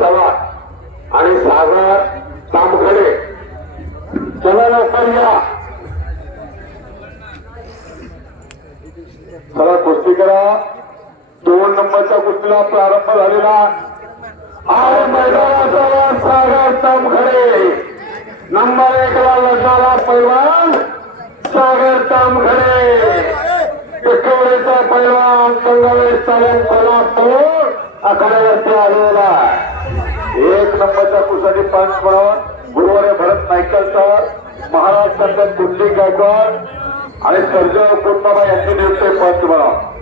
चव्हाण आणि सागर तामखडे. चला लवकर या. चला कुस्ती करा. दोन नंबरच्या कुस्तीला प्रारंभ झालेला. आहे मैदानाचा सागर तामखडे. नंबर एक ला लढणारा पैलवान सागर तामखडे. पिठोळीचा पैलवान कंगावे चालून कोल्हापूर आखाड्यावरती आलेला नंबरचा एक नंबरच्या कुस्ती पंच म्हणून गुरुवारी भरत नाईकर सर महाराष्ट्राच्या कुंडली गायकवाड आणि सर्जन कुटुंबा यांची नियुक्त पंच म्हणून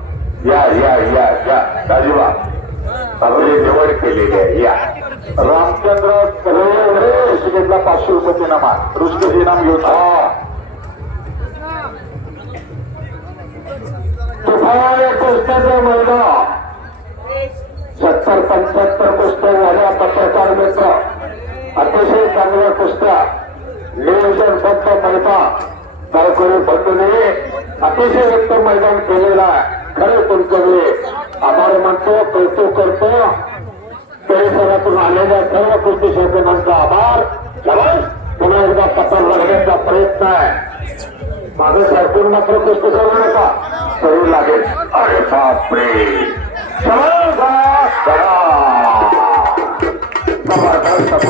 या या या या. राजीवा सगळे निवड केलेली आहे. या. रामचंद्र करेवडे शिकेतला पाचशे रुपये नामा रुष्ट इनाम घेऊन हा तुफान एक कुस्त्याचं सत्तर पंच्याहत्तर कुस्त्या झाल्या पत्रकार मित्र अतिशय चांगल्या कुस्त्या नियोजनबद्ध मैदान. गावकरी बंधूने अतिशय उत्तम मैदान केलेलं आहे. खरे तुमचं मी. आभार मानतो कौतुक करतो. परिसरातून आलेल्या सर्व कुस्ती शासनांचा आभार. चला पुन्हा एकदा पत्र लागण्याचा प्रयत्न आहे. माझं सरकून मात्र कुस्ती करू नका करू लागेल. अरे बापरे. जबरदस्त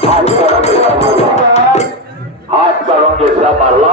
कुस्ती.